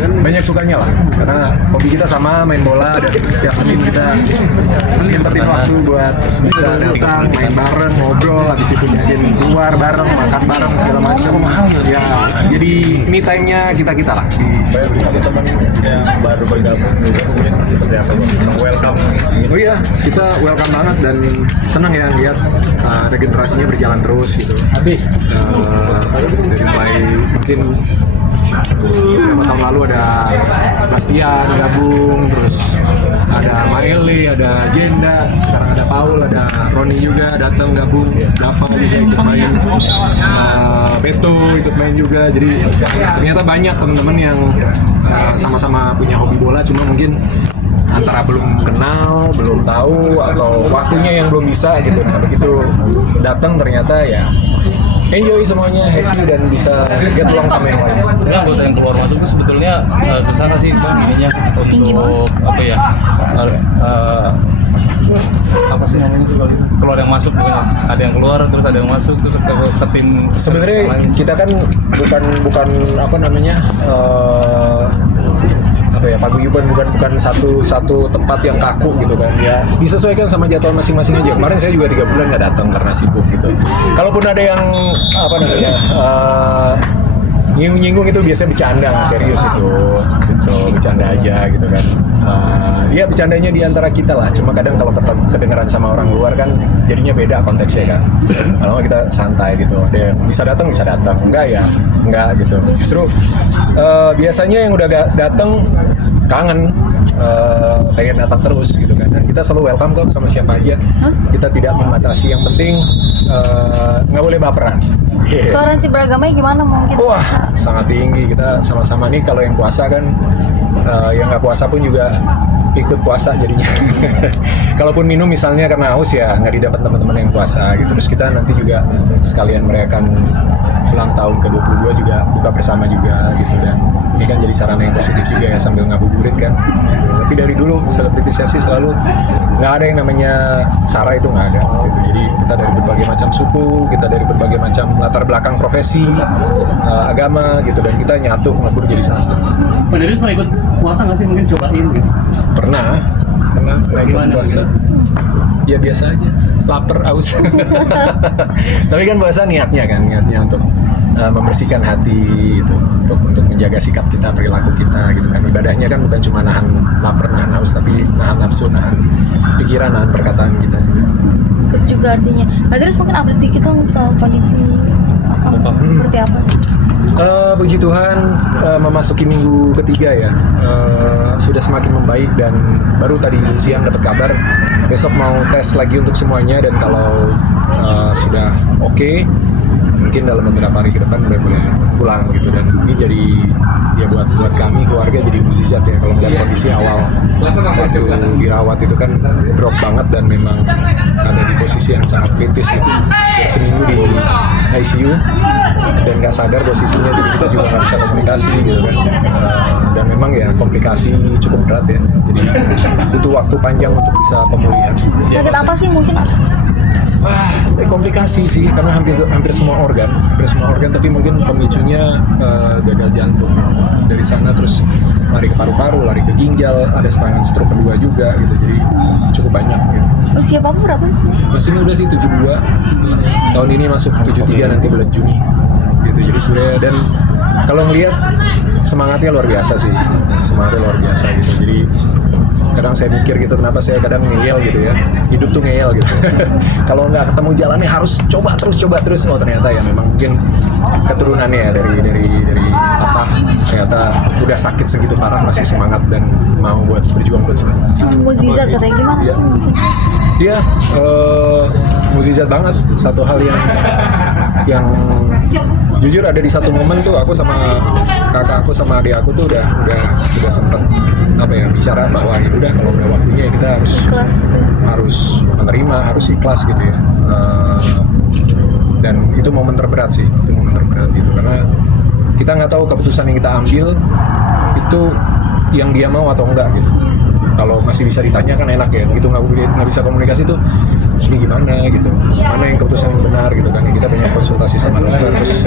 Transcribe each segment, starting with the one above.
banyak sukanya lah, karena hobi kita sama main bola dan setiap Senin kita nyempetin waktu buat bisa datang main bareng, ngobrol, habis itu mungkin keluar bareng, makan bareng segala macam. Ya jadi me time-nya kita lah. Teman-teman yang baru bergabung juga mungkin seperti apa? Welcome. Oh iya, kita welcome banget dan senang ya lihat regenerasinya berjalan terus gitu. Dari mulai mungkin beberapa tahun lalu ada Bastian gabung, terus ada Maeli, ada Jenda, sekarang ada Paul, ada Roni juga datang gabung, Dava juga ikut main, Beto ikut main juga. Jadi ternyata banyak teman-teman yang sama-sama punya hobi bola, cuma mungkin antara belum kenal, belum tahu, atau waktunya yang belum bisa gitu. Nah begitu datang ternyata ya enjoy semuanya, happy dan bisa get along sama yang lain. Ini anggota yang keluar masuk itu sebetulnya susah nggak sih ininya untuk apa ya? Apa sih namanya itu keluar yang masuk gitu. Ada yang keluar terus ada yang masuk terus ke tim. Sebenarnya kita kan bukan apa namanya apa ya, paguyuban, bukan satu tempat yang kaku gitu kan ya, disesuaikan sama jadwal masing-masing aja. Kemarin saya juga 3 bulan nggak datang karena sibuk gitu. Kalaupun ada yang apa namanya nyinggung itu biasanya bercanda, nggak serius itu gitu, bercanda aja gitu kan. Ya bercandanya di antara kita lah, cuma kadang kalau kedengeran sama orang luar kan jadinya beda konteksnya kan. Kalau kita santai gitu, ada yang bisa datang, enggak ya enggak gitu. Justru biasanya yang udah datang kangen, pengen datang terus gitu kan. Dan kita selalu welcome kok sama siapa aja. Kita tidak membatasi, yang penting nggak boleh baperan. Toleransi beragamanya gimana mungkin? Wah, sangat tinggi. Kita sama-sama nih, kalau yang puasa kan, yang nggak puasa pun juga ikut puasa jadinya. Kalaupun minum misalnya karena haus ya nggak didapat teman-teman yang puasa gitu. Terus kita nanti juga sekalian merayakan ulang tahun ke-22 juga buka bersama juga gitu, dan ini kan jadi sarana yang positif juga ya sambil ngabuburit kan gitu. Tapi dari dulu selebritisasi selalu nggak ada yang namanya sara, itu nggak ada gitu. Jadi kita dari berbagai macam suku, kita dari berbagai macam latar belakang profesi, agama gitu, dan kita nyatu ngabur jadi satu. Pak Darius pernah ikut puasa nggak sih, mungkin cobain gitu? Pernah ikut puasa. Ya biasa aja, lapar, aus. Tapi kan puasa niatnya untuk membersihkan hati itu, untuk menjaga sikap kita, perilaku kita gitu kan. Ibadahnya kan bukan cuma nahan lapar, nahan haus, tapi nahan nafsu, nahan pikiran, nahan perkataan kita juga artinya. Terus mungkin update dikit dong soal kondisi seperti apa sih? Puji Tuhan, memasuki minggu ketiga ya, sudah semakin membaik, dan baru tadi siang dapat kabar besok mau tes lagi untuk semuanya, dan kalau sudah oke, mungkin dalam beberapa hari ke depan udah boleh pulang gitu. Dan ini jadi ya buat kami keluarga jadi mukjizat ya, kalau melihat kondisi awal waktu dirawat itu kan drop banget, dan memang ada di posisi yang sangat kritis gitu, seminggu di ICU dan nggak sadar posisinya, jadi kita juga nggak bisa komunikasi gitu kan. Dan memang ya komplikasi cukup berat ya, jadi butuh waktu panjang untuk bisa pemulihan. Sakit apa sih mungkin? Wah, komplikasi sih, karena hampir semua organ, tapi mungkin pemicunya gagal jantung. Dari sana terus lari ke paru-paru, lari ke ginjal, ada serangan stroke kedua juga gitu, jadi cukup banyak gitu. Usia Bapak berapa sih? Mas ini udah sih 72, tahun ini masuk 73 nanti bulan Juni gitu. Jadi sebenarnya, dan kalau ngelihat semangatnya luar biasa sih, gitu. Jadi kadang saya mikir gitu, kenapa saya kadang ngeyel gitu ya, hidup tuh ngeyel gitu. Kalau nggak ketemu jalannya harus coba terus. Oh ternyata ya memang mungkin keturunannya ya dari apa, ternyata udah sakit segitu parah masih semangat dan mau buat berjuang buat semua. Mukjizat katanya, gimana sih mungkin? Iya, mukjizat banget. Satu hal yang jujur ada di satu momen tuh, aku sama kakak aku sama adik aku tuh udah sempet apa ya, bicara bahwa ya udah, kalau udah waktunya ya kita harus menerima, harus ikhlas gitu ya. Dan itu momen terberat sih, gitu, karena kita nggak tahu keputusan yang kita ambil itu yang dia mau atau enggak gitu. kalau masih bisa ditanya kan enak ya. Gitu nggak bisa komunikasi tuh ini gimana gitu, mana yang keputusan yang benar gitu kan. Kita banyak konsultasi sama dokter, terus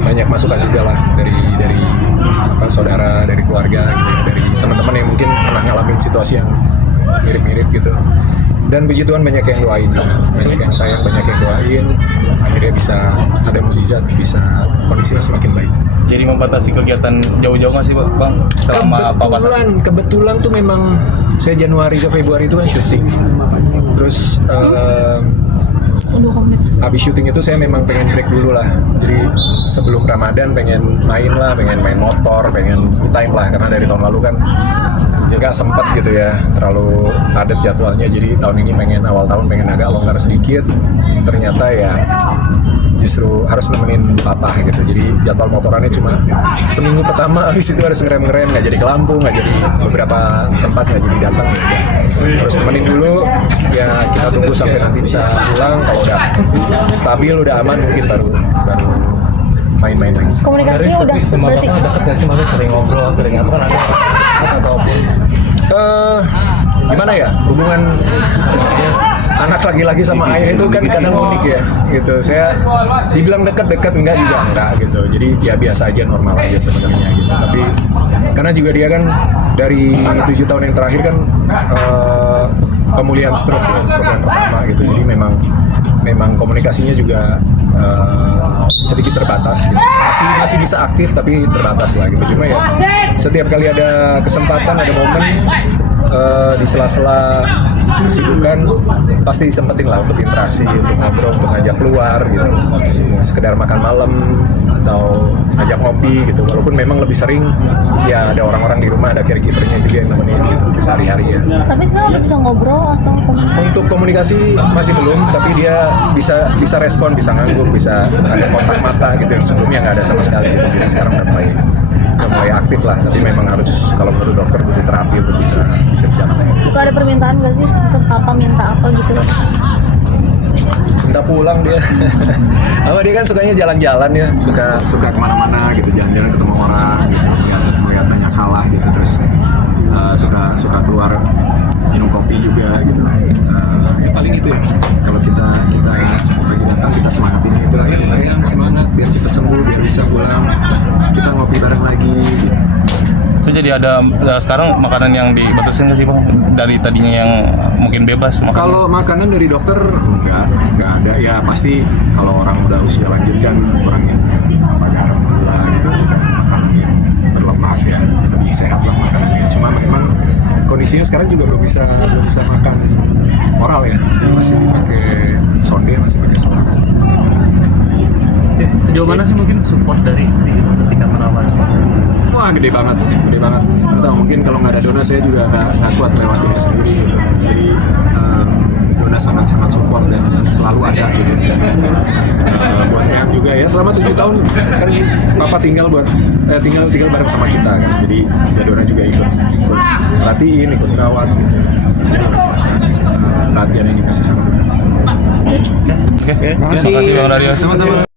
banyak masukan juga lah dari saudara, dari keluarga gitu, dari teman-teman yang mungkin pernah ngalamin situasi yang mirip-mirip gitu. Dan puji Tuhan banyak yang doain, banyak yang sayang, banyak yang doain. Akhirnya bisa ada mukjizat, bisa kondisinya semakin baik. Jadi membatasi kegiatan jauh-jauh nggak sih Bang selama papasan? Kebetulan tuh memang saya Januari ke Februari itu kan syuting. Terus habis syuting itu saya memang pengen break dulu lah. Jadi sebelum Ramadan pengen main lah, pengen main motor, pengen time lah. Karena dari tahun lalu kan nggak sempet gitu ya, terlalu padat jadwalnya. Jadi tahun ini pengen awal tahun pengen agak longgar sedikit. Ternyata ya justru harus nemenin papa gitu. Jadi jadwal motorannya cuma seminggu pertama, habis itu harus ngerem-ngerem, nggak jadi ke Lampung, nggak jadi beberapa tempat, nggak jadi datang. Harus nemenin dulu, ya kita tunggu sampai nanti bisa pulang. Kalau udah stabil, udah aman, mungkin baru main-main lagi. Komunikasinya udah berarti Deket nggak sih, maksudnya sering ngobrol, sering apa kan ada ataupun gimana ya hubungan anak laki-laki sama ayah itu kan kadang unik ya gitu. Saya dibilang dekat enggak juga enggak gitu. Jadi ya biasa aja, normal aja sebenarnya gitu. Tapi karena juga dia kan dari 7 tahun yang terakhir kan pemulihan stroke yang pertama gitu. Jadi memang komunikasinya juga sedikit terbatas gitu. Masih bisa aktif tapi terbatas lah gitu. Cuma ya setiap kali ada kesempatan, ada momen di sela-sela kesibukan pasti disempetin lah untuk interaksi, untuk ngobrol, untuk ngajak keluar gitu, sekedar makan malam atau ngajak ngopi gitu. Walaupun memang lebih sering ya ada orang-orang di rumah, ada caregivernya juga yang nemenin gitu sehari-hari ya. tapi sekarang udah bisa ngobrol atau Untuk komunikasi masih belum, tapi dia bisa respon, bisa ngangguk, bisa ada kontak mata gitu yang sebelumnya nggak ada sama sekali gitu. Jadi sekarang udah mulai aktif lah, tapi memang harus, kalau menurut dokter butuh terapi untuk bisa bicara. suka ada permintaan nggak sih, apa minta apa gitu? Minta pulang dia. Dia kan sukanya jalan-jalan ya, suka kemana-mana gitu, jalan-jalan ketemu orang gitu, melihat banyak hal gitu, terus suka keluar minum kopi juga gitu. Ya paling itu ya, kalau kita pagi datang kita semangatin itu lah, ya semangat biar cepat sembuh, biar bisa pulang, kita ngopi bareng lagi gitu. So, jadi ada sekarang makanan yang dibatasin nggak sih Bang? Dari tadinya yang mungkin bebas makan. Kalau makanan dari dokter nggak ada ya, pasti kalau orang udah usia lanjut kan kurangin garam gula gitu, makanan yang berlemak ya, lebih sehat lah makanannya. Cuma memang kondisinya sekarang juga belum bisa makan oral ya, masih pakai sonde, masih pakai selang. Sejauh mana sih mungkin support dari istri gitu ketika merawat? Wah gede banget. Atau mungkin kalau nggak ada Dona saya juga nggak kuat lewatinnya sendiri gitu. Jadi Dona sangat support dan selalu ada gitu. Buat Eyang juga ya, selama 7 tahun kan Papa tinggal bareng sama kita kan. Jadi ya Dona juga ikut latihin, ikut rawat gitu. Perhatian yang dikasih sama Dona. Oke. Terima kasih Bang Darius. Sama-sama.